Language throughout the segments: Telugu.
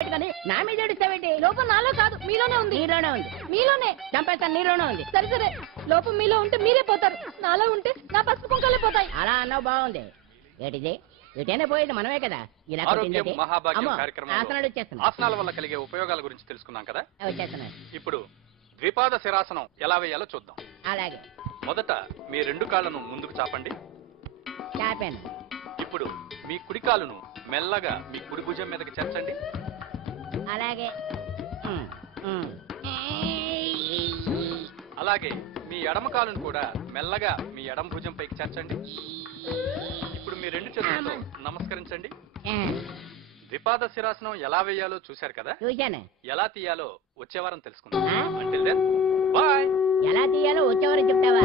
నా మీద ఏడుస్తావేంటి? లోపం నాలో కాదు, మీలోనే ఉంది. నీలోనే ఉంది. మీలోనే చంపేస్తాను, నీలోనే ఉంది. సరే సరే, లోపం మీలో ఉంటే మీరే పోతారు, నాలో ఉంటే నా పసుపు కుంకాలే పోతాయి. అలా అన్నావు, బాగుంది. ఏంటిది? ఇటైనా పోయేది మనమే కదా. ఇలా ఆరోగ్యం మహాభాగ్యం కార్యక్రమంలో ఆసనాలు వచ్చేస్తున్నాయి. ఆసనాల వల్ల కలిగే ఉపయోగాల గురించి తెలుసుకున్నాం కదా. వచ్చేస్తున్నాయి. ఇప్పుడు ద్విపాద శిరాసనం ఎలా వేయాలో చూద్దాం. అలాగే మొదట మీ రెండు కాళ్ళను ముందుకు చాపండి. చాపాను. ఇప్పుడు మీ కుడి కాలును మెల్లగా మీ కుడి భుజం మీదకి చేర్చండి. అలాగే. అలాగే మీ ఎడమ కాలును కూడా మెల్లగా మీ ఎడమ భుజం పైకి చేర్చండి. ఇప్పుడు మీ రెండు చేతులతో నమస్కరించండి. ద్విపాద శిరాసనం ఎలా వేయాలో చూశారు కదా. చూశాను. ఎలా తీయాలో వచ్చే వారం తెలుసుకుందాం. Until then, bye. ఎలా తీయాలో వచ్చేవారు చెప్తావా?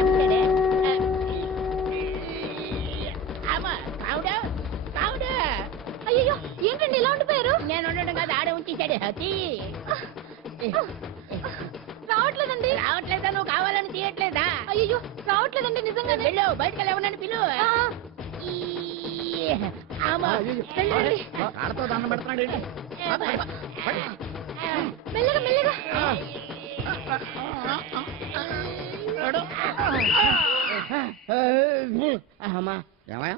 చెప్తాడే. అయ్యో, ఏంటండి ఇలా ఉండిపోయారు? నేను ఉండడం కాదు, ఆడే ఉంచేసాడే. రావట్లేదండి. రావట్లేదా? నువ్వు కావాలని తీయట్లేదా? అయ్యో, రావట్లేదండి నిజంగానే. వెళ్ళు, బయటకు వెళ్ళవనని పిలు. ఆడతో దండం పెడతాడు. మెల్లగా మెల్లగా. ఏమయ్యా,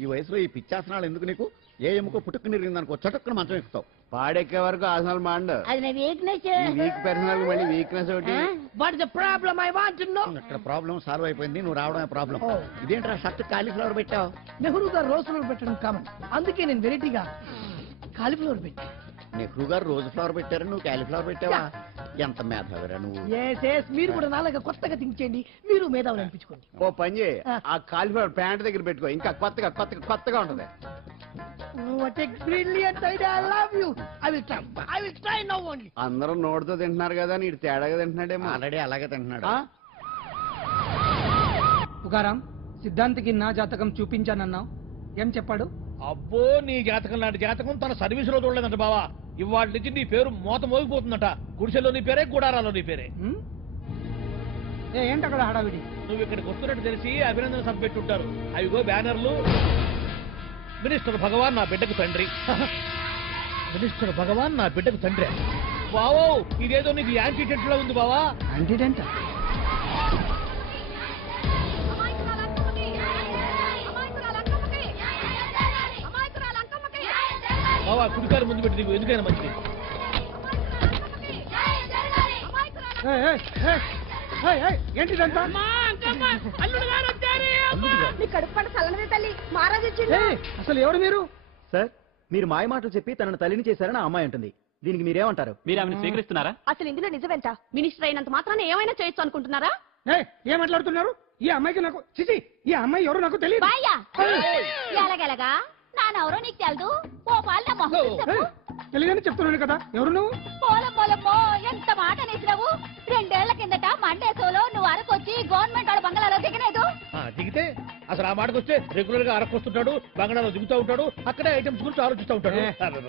ఈ వయసులో ఈ పిచ్చాసనాలు ఎందుకు నీకు? ఏ ఎముకో పుట్టుకుని నిరిగిందనుకో చటుక్కున మంచం ఎక్కుతావు. పాడెక్కే వరకు ఆసనాలు మాండు. అది నా వీక్నెస్. వీక్ పర్సనల్ మళ్ళీ వీక్నెస్ ఒకటి. What the problem? I want to know. ఇక్కడ ప్రాబ్లం సాల్వ్ అయిపోయింది, నువ్వు రావడమే ప్రాబ్లం. ఇదేంట్రా షర్ట్ కాలీఫ్లవర్ పెట్టావు? నెహ్రూ గారు రోజ్ ఫ్లవర్ పెట్టడం కామన్, అందుకే నేను వెరైటీగా కాలీఫ్లవర్ పెట్టి. నెహ్రూ గారు రోజు ఫ్లవర్ పెట్టారు, నువ్వు కాలీఫ్లవర్ పెట్టావా? ఎంత మేధావిరా నువ్వు. మీరు కూడా నాలుగా కొత్తగా థింక్ చేయండి, మీరు మేధావులు అనిపించుకోండి. ఓ పని చేయి, ఆ కాలీఫ్లవర్ ప్యాంట్ దగ్గర పెట్టుకో, ఇంకా కొత్తగా ఉంటది. అందరూ నోటితో తింటున్నారు కదా, నీడు తేడాగా తింటున్నాడేమో. ఆల్రెడీ అలాగే తింటున్నాడు. పుకారాం, సిద్ధాంతికి నా జాతకం చూపించానన్నావు, ఏం చెప్పాడు? అబ్బో, నీ జాతకం లాంటి జాతకం తన సర్వీసులో చూడలేదంట బావా. ఇవాళ నుంచి నీ పేరు మోత మోగిపోతుందట. గుడిసెలో నీ పేరే, గుడారాలో నీ పేరే. ఏంటి అక్కడ హడావిడి? నువ్వు ఇక్కడికి వస్తున్నట్టు తెలిసి అభినందన సభ పెట్టుంటారు. అవిగో బ్యానర్లు. మినిస్టర్ భగవాన్ నా బిడ్డకు తండ్రి. మినిస్టర్ భగవాన్ నా బిడ్డకు తండ్రి. బావో, ఇదేదో నీకు యాంటీటెంట్ లో ఉంది బావా. యాంటీటెంట్? బావా, కుడికారు ముందు పెట్టి నీకు ఎందుకైనా మంచిది. ఏంటిదంతా? అసలు ఎవరు మీరు? సార్, మీరు మాయ మాటలు చెప్పి తనను తల్లిని చేశారని ఆ అమ్మాయి అంటుంది. దీనికి మీరేమంటారు? మీరు ఆమెను స్వీకరిస్తున్నారా? అసలు ఇందులో నిజమేంట? మినిస్టర్ అయినంత మాత్రాన ఏమైనా చేయొచ్చు అనుకుంటున్నారా? ఏం మాట్లాడుతున్నారు? ఈ అమ్మాయికి నాకు చిచి, ఈ అమ్మాయి ఎవరు నాకు తెలియదు. ఎలాగెలగా నానెవరో నీకు తెలదు. ఓ పాల మొహం చెప్పు. తెలియదని చెప్తున్నాను కదా, ఎవరు నువ్వు? పోలమ్మో, ఎంత మాట నేసినావు. 2 ఏళ్ల కిందట మండేసోలో నువ్వు అరకొచ్చి గవర్నమెంట్ వాళ్ళ బంగాళాలో దిగలేదు. దిగితే అసలు ఆ మాటకు వస్తే రెగ్యులర్ గా అరకొస్తుంటాడు, బంగాళాలో దిగుతూ ఉంటాడు, అక్కడే ఐటమ్స్ గురించి ఆలోచిస్తూ ఉంటాడు,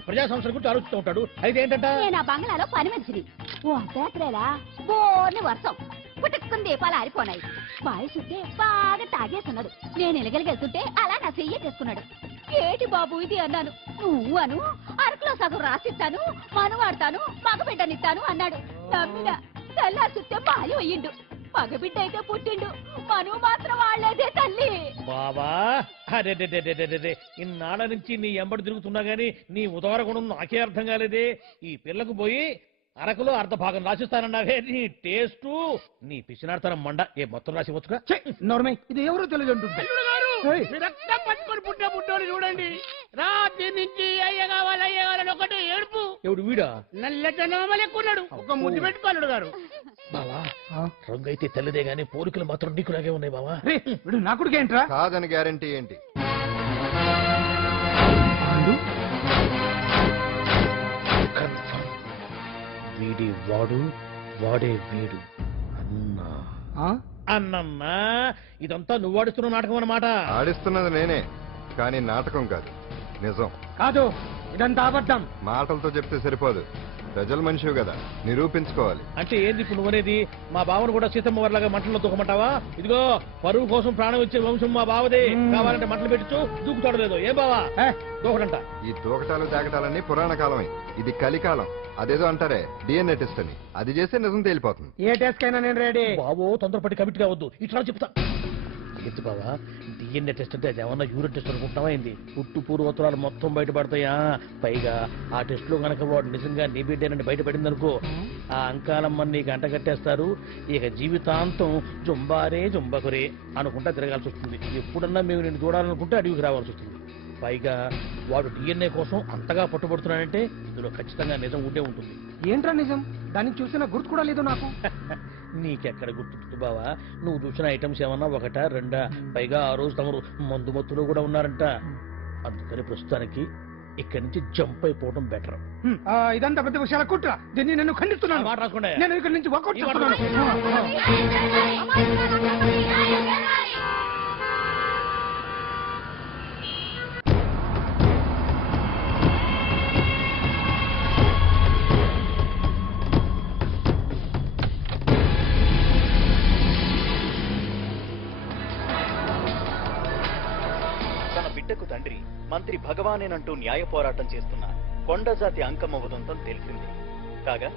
ప్రజా సంస్థల గురించి ఆలోచిస్తూ ఉంటాడు. అయితే ఏంటంట, నేను ఆ బంగాళాలో పని మనిషిని. ఓ అర్ధరాత్రేలా బోర్ని వర్షం పుట్టుకుని దీపాలు ఆరిపోనాయి. బాయ్ చుట్టే బాగా తాగేస్తున్నాడు. నేను ఎలగలిగెళ్తుంటే అలా నా చెయ్యి చేసుకున్నాడు. ఏటి బాబు ఇది అన్నాను. నువ్వు అను, అరకులో సగం రాసిస్తాను, మనువాడతాను, మగబిడ్డనిస్తాను అన్నాడు. నమ్మిన తెల్లారి చుట్టే బాలి అయ్యిండు. మగబిడ్డ అయితే పుట్టిండు, మనువు మాత్రం వాళ్ళేదే తల్లి. బాబా, అరే ఇన్నాళ్ళ నుంచి నీ ఎంబడి తిరుగుతున్నా గానీ నీ ఉదార గుణం నాకే అర్థం కాలేదే. ఈ పిల్లకు పోయి అరకులో అర్ధ భాగం రాసిస్తానన్నావే, నీ టేస్టు, నీ పిచ్చినాడతనం మండ. ఏ మొత్తం రాసి వచ్చుగా. నోర్మై, ఇది ఎవరో తెలియదు అంటుంది. పట్టుకొని పుట్టే పుట్టోడు చూడండి, రాత్రి నుంచి అయ్య కావాలని ఒకటే ఏడుపు. ఎవడు వీడా? నల్లెక్కున్నాడు, ఒక ముద్దు పెట్టుకోలేడు గారు. బావా, రంగు అయితే తెల్లదే గానీ పోలికలు మాత్రం నీకులాగే ఉన్నాయి బావా. వీడు నా కొడుకు ఏంట్రా? కాదని గ్యారంటీ ఏంటి? వీడి వాడు, వాడే వీడు. అన్నా అన్నమ్మా, ఇదంతా నువ్వు ఆడిస్తున్న నాటకం అన్నమాట. ఆడిస్తున్నది నేనే, కానీ నాటకం కాదు, నిజం కాదు. ఇదంతా అబద్ధం. మాటలతో చెప్తే సరిపోదు, ప్రజల మనిషివి కదా నిరూపించుకోవాలి. అంటే ఏంది ఇప్పుడు నువ్వనేది? మా బావను కూడా సీతమ్మ వారిలాగా మంటల్లో దూకమంటావా? ఇదిగో పరువు కోసం ప్రాణం ఇచ్చే వంశం మా బావదే. కావాలంటే మంటలు పెట్టచ్చు, దూకుతాడు లేదు. ఏ బావా దూకడంట. ఈ దూకటాలు దాకటాలన్నీ పురాణ కాలమే. ఇది కలికాలం. అదేదో అంటారే డిఎన్ఏ టెస్ట్ అని, అది చేస్తే నిజం తేలిపోతుంది. ఏ టెస్ట్ కైనా నేను రెడీ. బావో తొందరపడి కమిట్ కావద్దు, ఇట్లా చెప్తా. ఎత్తు బావా, డిఎన్ఏ టెస్ట్ అంటే అది ఏమన్నా యూరిన్ టెస్ట్ అనుకుంటావా ఏంది? పుట్టు పూర్వోత్తరాలు మొత్తం బయటపడతాయా? పైగా ఆ టెస్ట్ లో గనక వాడు నిజంగా నీ బిడ్డేనని బయటపడింది అనుకో, ఆ అంకాలమ్మని నీకు అంట కట్టేస్తారు. ఇక జీవితాంతం జుంబారే జుంబకురే అనుకుంటా తిరగాల్సి వస్తుంది. ఎప్పుడన్నా మేము నేను చూడాలనుకుంటే అడవికి రావాల్సి వస్తుంది. పైగా వాడు డిఎన్ఏ కోసం అంతగా పట్టుబడుతున్నాడంటే ఇందులో ఖచ్చితంగా నిజం ఉండే ఉంటుంది. ఏంట్రా నిజం? దాన్ని చూసిన గుర్తు కూడా లేదు నాకు. నీకెక్కడ గుర్తుంది బావా? నువ్వు చూసిన ఐటమ్స్ ఏమన్నా ఒకటా రెండా? పైగా ఆ రోజు తమరు మందు మత్తులో కూడా ఉన్నారంట. అందుకని ప్రస్తుతానికి ఇక్కడి నుంచి జంప్ అయిపోవడం బెటర్. ఇదంతా పెద్ద విషయాల కుట్ర. దీన్ని నేను ఖండిస్తున్నాను. మాట రాసుకుంటే నేను ఇక్కడి నుంచి వాకౌట్ చేస్తున్నాను. బిడ్డకు తండ్రి మంత్రి భగవానేనంటూ న్యాయ పోరాటం చేస్తున్న కొండజాతి అంకమ్మ ఉదంతం తెలిసింది. కాగా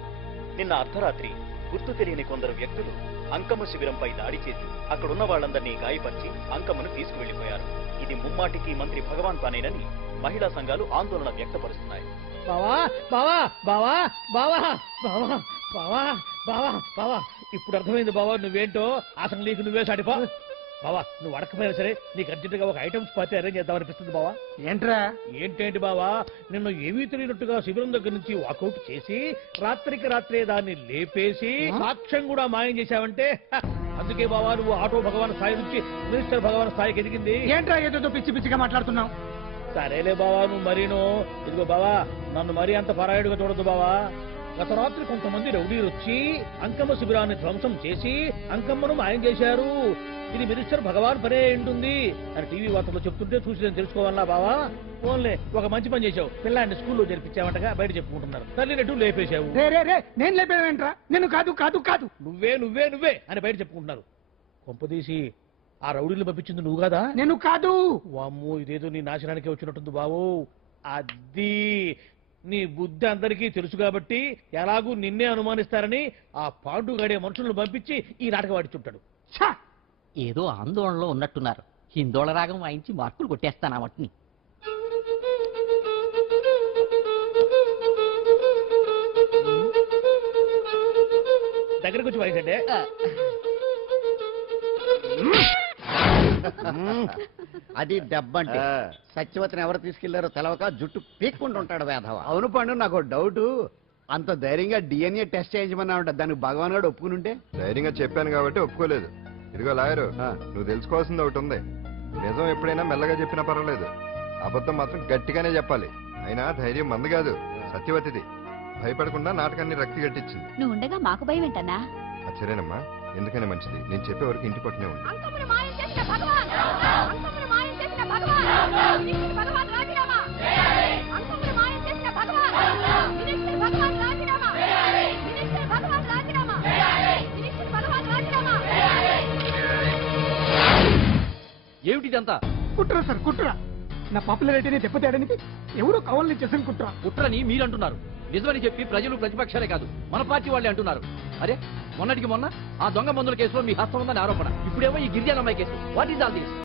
నిన్న అర్ధరాత్రి గుర్తు తెలియని కొందరు వ్యక్తులు అంకమ్మ శిబిరంపై దాడి చేసి అక్కడున్న వాళ్లందరినీ గాయపరిచి అంకమ్మను తీసుకువెళ్లిపోయారు. ఇది ముమ్మాటికి మంత్రి భగవాన్ పనేనని మహిళా సంఘాలు ఆందోళన వ్యక్తపరుస్తున్నాయి. బావా బావా బావా బావా బావా బావా బావా బావా ఇప్పుడు అర్థమైంది బావా నువ్వేంటో. అసలు నీకు నువ్వే సాటిపో బావా. నువ్వు అడకపోయినా సరే నీకు అర్జెంటుగా ఒక ఐటమ్స్ పార్టీ అరేంజ్ చేద్దామనిపిస్తుంది బావా. ఏంట్రా? ఏంటేంటి బావా, నిన్ను ఏమీ తెలియనట్టుగా శిబిరం దగ్గర నుంచి వాకౌట్ చేసి రాత్రికి రాత్రే దాన్ని లేపేసి సాక్ష్యం కూడా మాయం చేశావంటే అందుకే బావా నువ్వు ఆటో భగవాన్ స్థాయి నుంచి మినిస్టర్ భగవాన్ స్థాయికి ఎదిగింది. ఏంట్రా ఏదో పిచ్చి పిచ్చిగా మాట్లాడుతున్నావు? సరేలే బావా నువ్వు మరీను. ఇదిగో బావా నన్ను మరీ అంత పరాయుడుగా చూడద్దు బావా. గత రాత్రి కొంతమంది రౌడీలు వచ్చి అంకమ్మ శిబిరాన్ని ధ్వంసం చేసి అంకమ్మను మాయం చేశారు. ఇది మినిస్టర్ భగవాన్ పనే ఉంటుంది అని టీవీ వార్తల్లో చెప్తుంటే చూసి నేను తెలుసుకోవాలా బావా. ఓన్లే ఒక మంచి పని చేశావు, పిల్లాన్ని స్కూల్లో జరిపించావంటగా బయట చెప్పుకుంటున్నారు. తల్లినట్టు లేపేశావు. నేను లేపేవేంట్రా? నేను కాదు కాదు కాదు నువ్వే నువ్వే నువ్వే అని బయట చెప్పుకుంటున్నారు. కొంపదీసి ఆ రౌడీలు పంపించింది నువ్వు కాదా? నేను కాదు. వామ్మో ఇదేదో నీ నాశనానికి వచ్చినట్టుంది బావు. అది నీ బుద్ధి అందరికీ తెలుసు కాబట్టి ఎలాగూ నిన్నే అనుమానిస్తారని ఆ పాండుగాడే మనుషులను పంపించి ఈ నాటకం ఆడిచుంటాడు. ఏదో ఆందోళనలో ఉన్నట్టున్నారు. హిందోళ రాగం వాయించి మార్కులు కొట్టేస్తాను ఆ మట్టిని. దగ్గరకు వచ్చి వాయించండి. అది దెబ్బంటే. సత్యవతిని ఎవరు తీసుకెళ్లారో తెలవక జుట్టు పీక్కుంటుంటాడు వేధవ. అవును పండు, నాకు డౌట్. అంత ధైర్యంగా డిఎన్ఏ టెస్ట్ చేయించమన్నా ఉంటా, దానికి భగవాన్ గారు ఒప్పుకుని ఉంటే? ధైర్యంగా చెప్పాను కాబట్టి ఒప్పుకోలేదు. ఇదిగో లాయరు, నువ్వు తెలుసుకోవాల్సింది ఒకటి ఉంది. నిజం ఎప్పుడైనా మెల్లగా చెప్పినా పర్వాలేదు, అబద్ధం మాత్రం గట్టిగానే చెప్పాలి. అయినా ధైర్యం మంది కాదు, సత్యవతిది. భయపడకుండా నాటకాన్ని రక్తి గట్టించింది. నువ్వు ఉండగా మాకు భయం ఏంటన్నా? సరేనమ్మా, ఎందుకనే మంచిది. నేను చెప్పే వరకు ఇంటి పట్టునే ఉంది. ఏమిటిదంతా? కుట్ర సార్ కుట్ర. నా పాపులారిటీని దెబ్బతేయడానికి ఎవరో కావాలని చేసిన కుట్ర. కుట్రని మీరంటున్నారు. నిజమని చెప్పి ప్రజలు ప్రతిపక్షాలే కాదు మన పార్టీ వాళ్ళే అంటున్నారు. అరే మొన్నటికి మొన్న ఆ దొంగ మందుల కేసులో మీ హస్తం ఉందని ఆరోపణ. ఇప్పుడేమో ఈ గిరిజన అమ్మాయి case. What is all this?